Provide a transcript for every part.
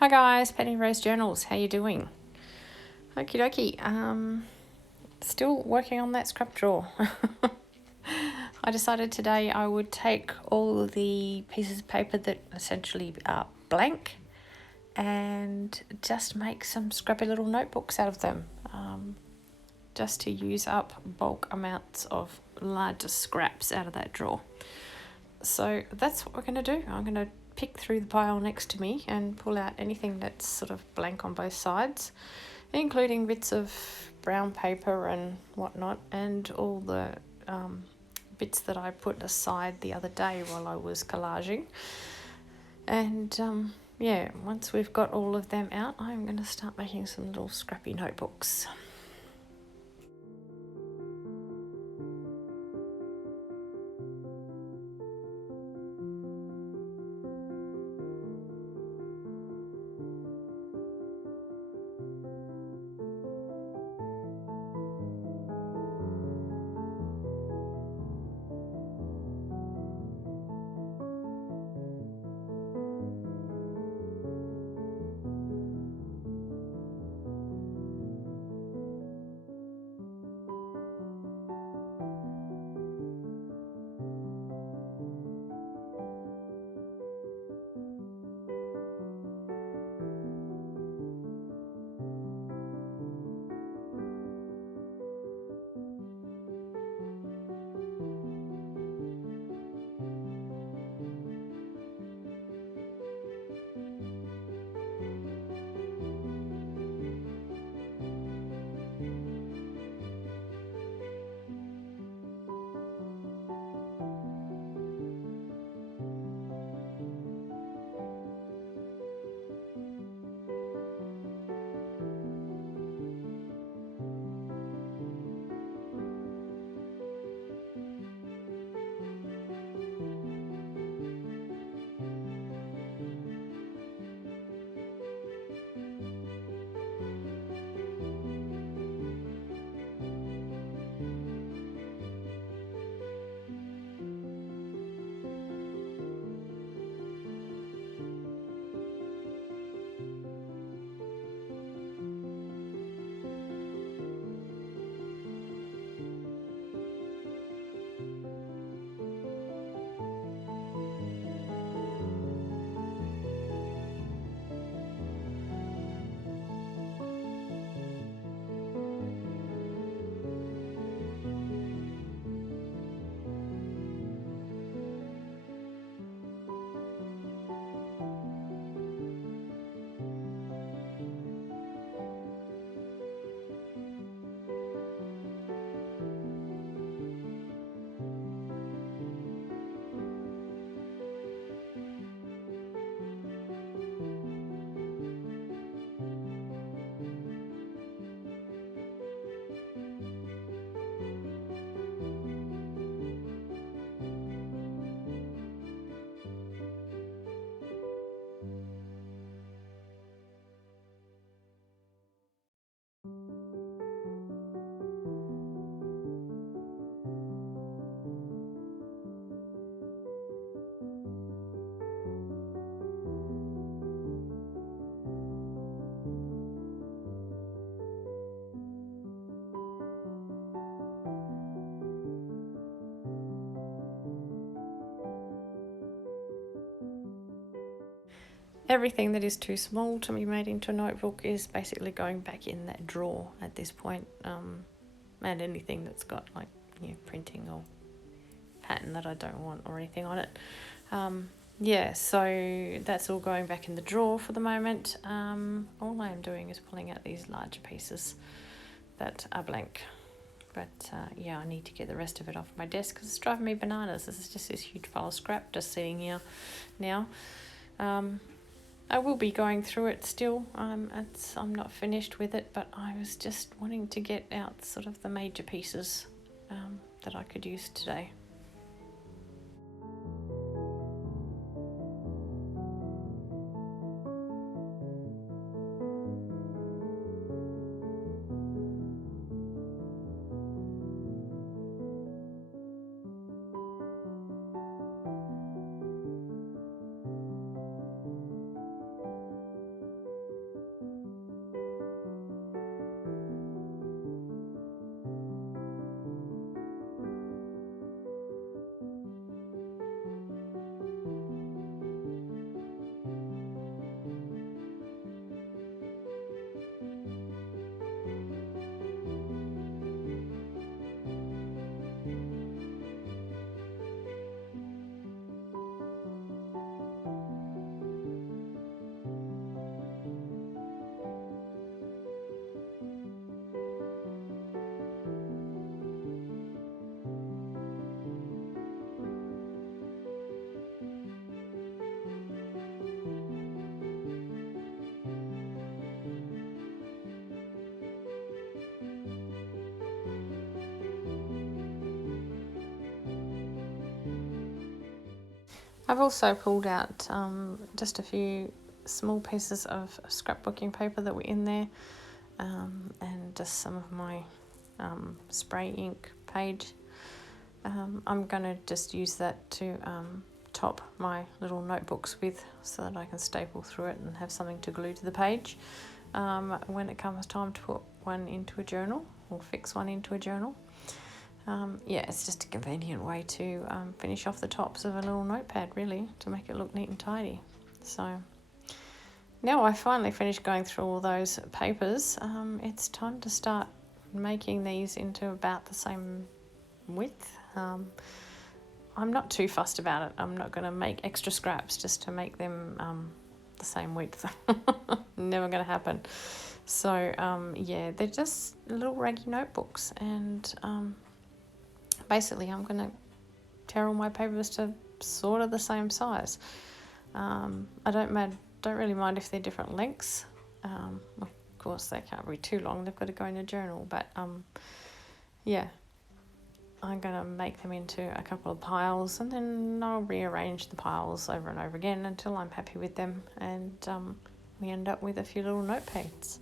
Hi guys, Penny Rose Journals. How you doing? Okie dokie. Still working on that scrap drawer. I decided today I would take all the pieces of paper that essentially are blank and just make some scrappy little notebooks out of them. Just to use up bulk amounts of larger scraps out of that drawer. So that's what we're going to do. I'm going to pick through the pile next to me and pull out anything that's sort of blank on both sides, including bits of brown paper and whatnot, and all the bits that I put aside the other day while I was collaging. And once we've got all of them out, I'm going to start making some little scrappy notebooks. Everything that is too small to be made into a notebook is basically going back in that drawer at this point. And anything that's got printing or pattern that I don't want or anything on it. So that's all going back in the drawer for the moment. All I am doing is pulling out these larger pieces that are blank. But I need to get the rest of it off my desk because it's driving me bananas. This is just this huge pile of scrap just sitting here now. I will be going through it still. I'm not finished with it, but I was just wanting to get out sort of the major pieces that I could use today. I've also pulled out just a few small pieces of scrapbooking paper that were in there, and just some of my spray ink page. I'm going to just use that to top my little notebooks with, so that I can staple through it and have something to glue to the page when it comes time to put one into a journal or fix one into a journal. Yeah, it's just a convenient way to finish off the tops of a little notepad, really, to make it look neat and tidy. So now I finally finished going through all those papers, it's time to start making these into about the same width. I'm not too fussed about it. I'm not going to make extra scraps just to make them the same width. Never going to happen. So yeah, they're just little raggy notebooks, and basically I'm going to tear all my papers to sort of the same size. I don't really mind if they're different lengths. Of course they can't be too long, they've got to go in a journal, but yeah, I'm going to make them into a couple of piles, and then I'll rearrange the piles over and over again until I'm happy with them, and we end up with a few little notepads.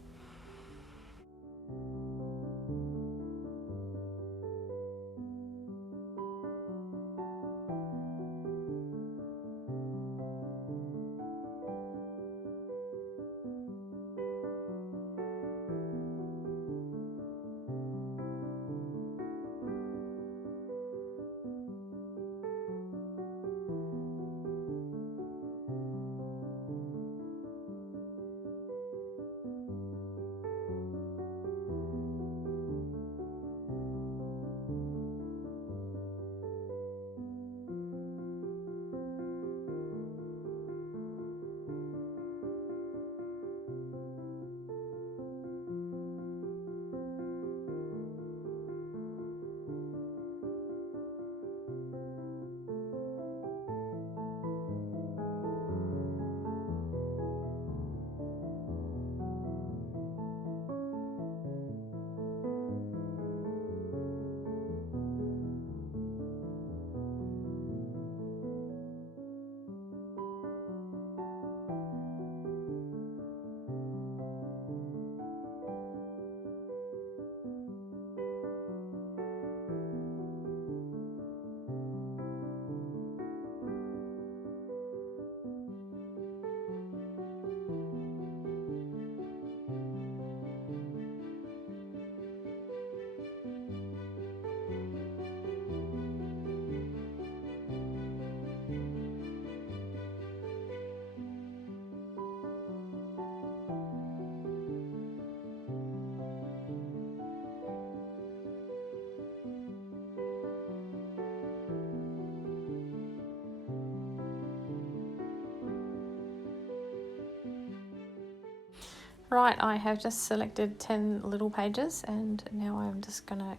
Right, I have just selected 10 little pages, and now I'm just going to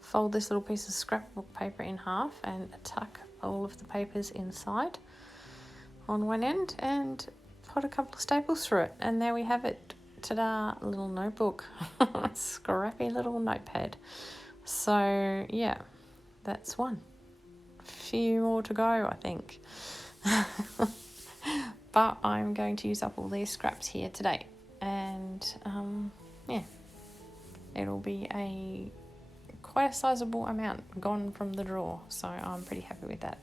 fold this little piece of scrapbook paper in half and tuck all of the papers inside on one end and put a couple of staples through it, and there we have it. Ta-da, a little notebook. Scrappy little notepad. So yeah, that's one. Few more to go, I think. But I'm going to use up all these scraps here today, and yeah, it'll be quite a sizable amount gone from the drawer, so I'm pretty happy with that.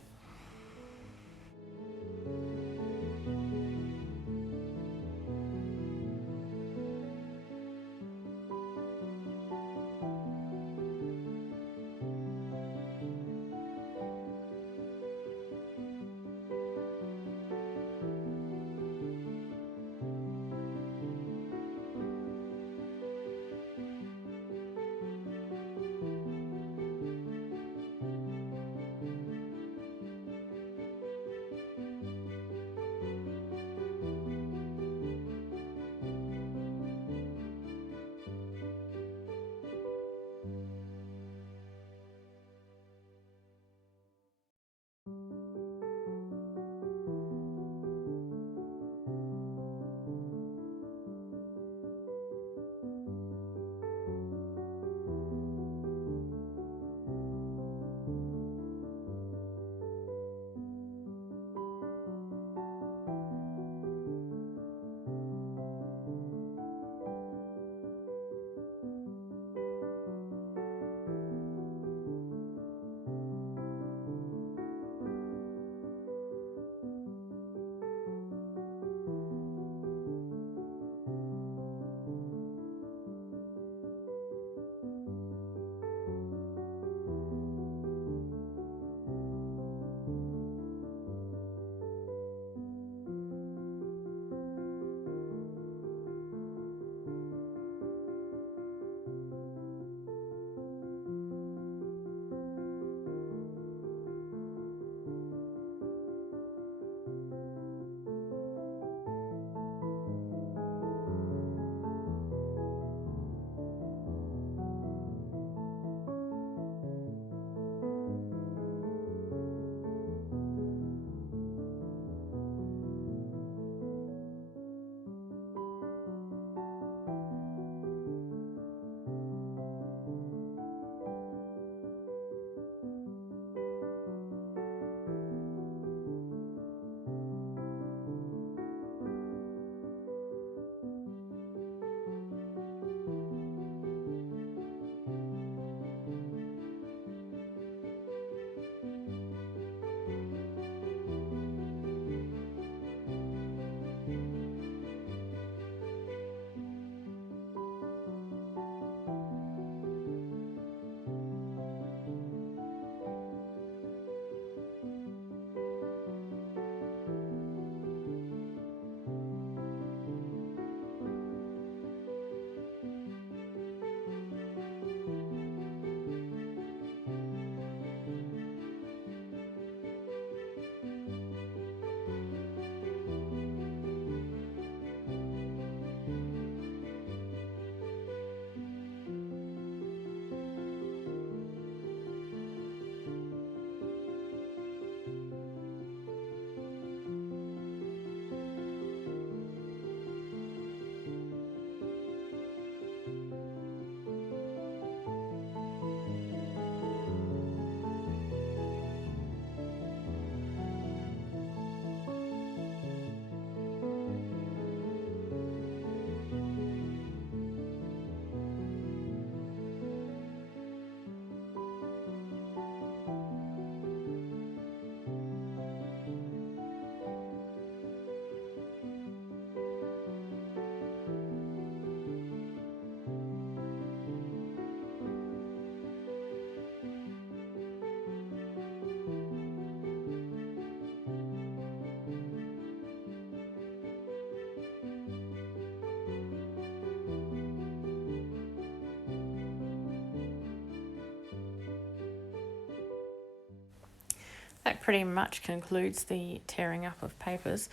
that pretty much concludes the tearing up of papers.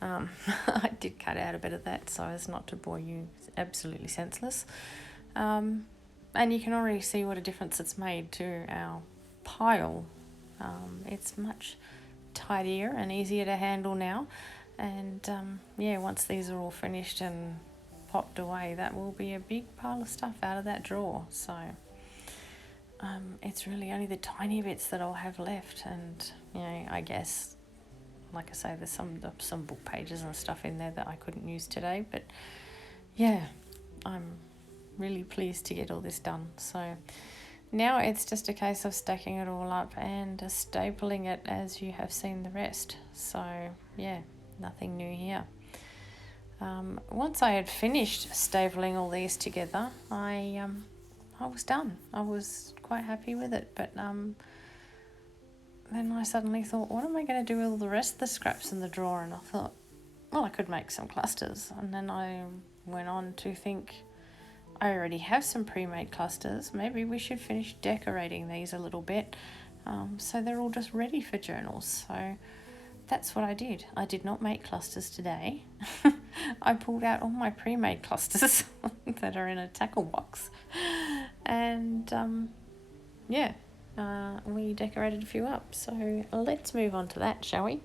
I did cut out a bit of that so as not to bore you. It's absolutely senseless. And you can already see what a difference it's made to our pile. It's much tidier and easier to handle now. And yeah, once these are all finished and popped away, that will be a big pile of stuff out of that drawer. So it's really only the tiny bits that I'll have left. And, you know, I guess, like I say, there's some book pages and stuff in there that I couldn't use today. But yeah, I'm really pleased to get all this done. So now it's just a case of stacking it all up and stapling it as you have seen the rest. So yeah, nothing new here. Once I had finished stapling all these together, I was done. I was quite happy with it, but then I suddenly thought, what am I going to do with all the rest of the scraps in the drawer? And I thought, well, I could make some clusters. And then I went on to think, I already have some pre-made clusters. Maybe we should finish decorating these a little bit, so they're all just ready for journals. So that's what I did. I did not make clusters today. I pulled out all my pre-made clusters that are in a tackle box. And yeah, we decorated a few up. So let's move on to that, shall we?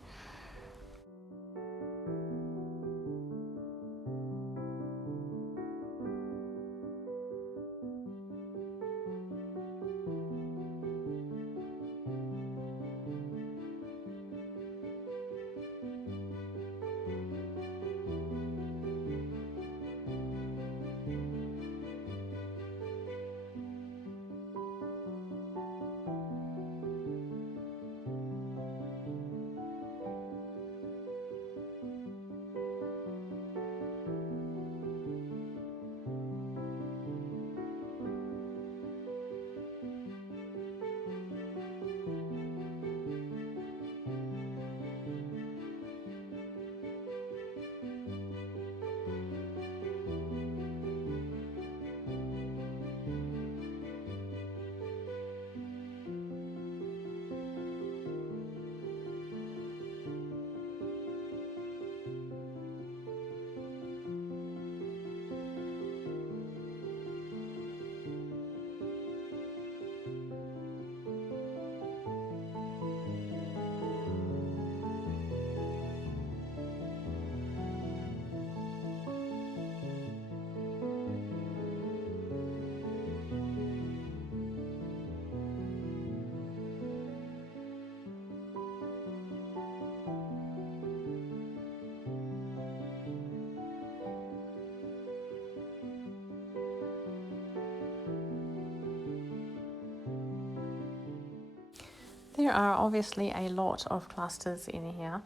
There are obviously a lot of clusters in here.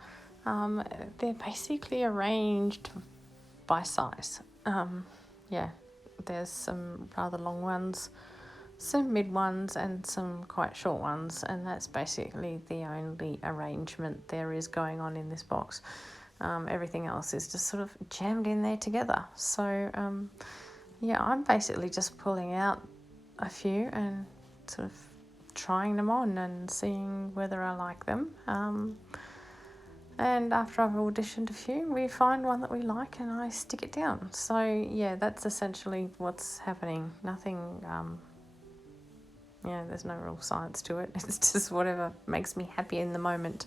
They're basically arranged by size. Yeah, there's some rather long ones, some mid ones, and some quite short ones, and that's basically the only arrangement there is going on in this box. Everything else is just sort of jammed in there together. So yeah, I'm basically just pulling out a few and sort of trying them on and seeing whether I like them. And after I've auditioned a few, we find one that we like and I stick it down. So yeah, that's essentially what's happening. Nothing, there's no real science to it. It's just whatever makes me happy in the moment.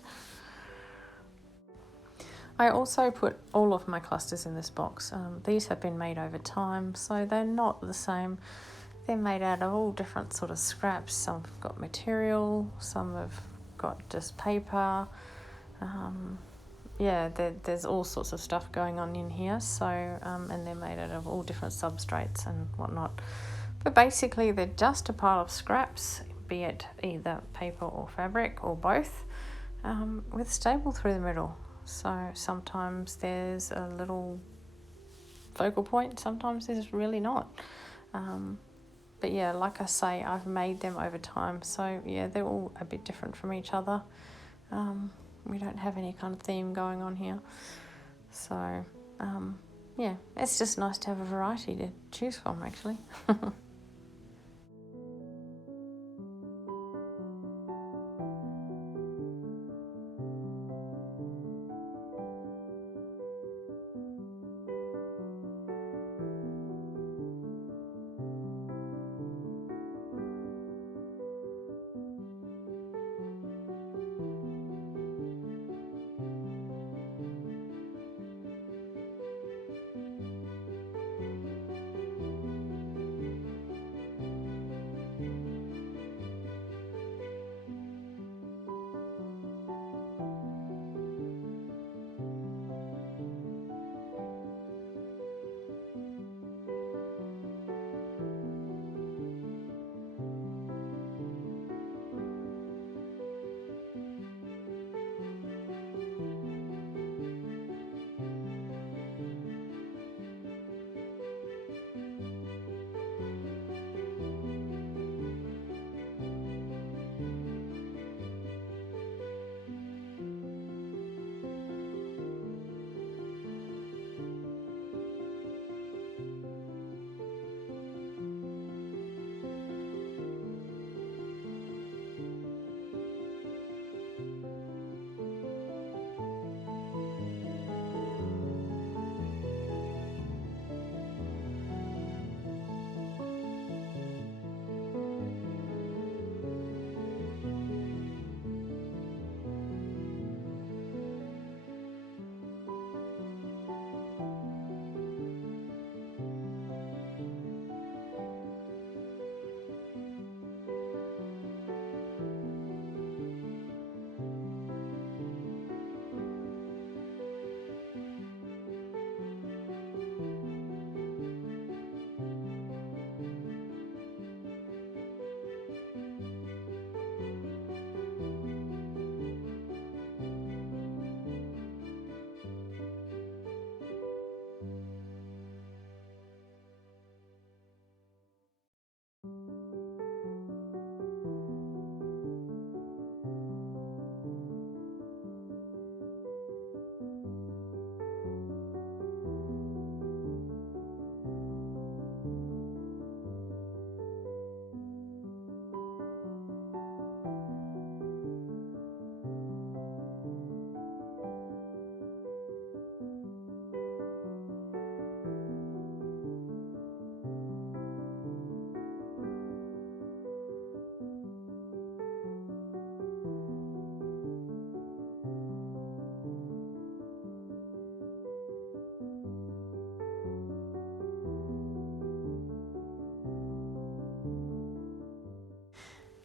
I also put all of my clusters in this box. These have been made over time, so they're not the same. They're made out of all different sort of scraps. Some have got material, some have got just paper. There's all sorts of stuff going on in here. So, and they're made out of all different substrates and whatnot. But basically, they're just a pile of scraps, be it either paper or fabric or both, with staple through the middle. So sometimes there's a little focal point, sometimes there's really not. But yeah, like I say, I've made them over time. So yeah, they're all a bit different from each other. We don't have any kind of theme going on here. So yeah, it's just nice to have a variety to choose from, actually.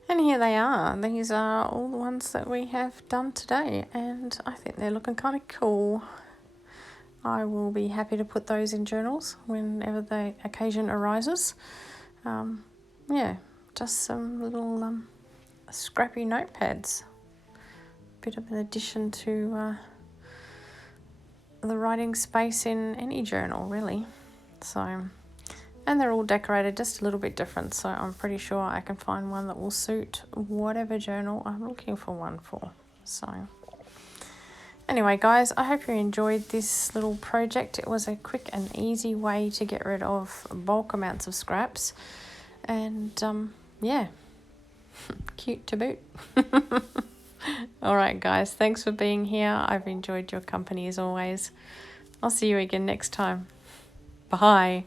And here they are. These are all the ones that we have done today, and I think they're looking kind of cool. I will be happy to put those in journals whenever the occasion arises. Yeah, just some little scrappy notepads. Bit of an addition to the writing space in any journal, really. So, and they're all decorated just a little bit different, so I'm pretty sure I can find one that will suit whatever journal I'm looking for one for. So anyway, guys, I hope you enjoyed this little project. It was a quick and easy way to get rid of bulk amounts of scraps, and yeah, cute to boot. All right, guys, thanks for being here. I've enjoyed your company as always. I'll see you again next time. Bye.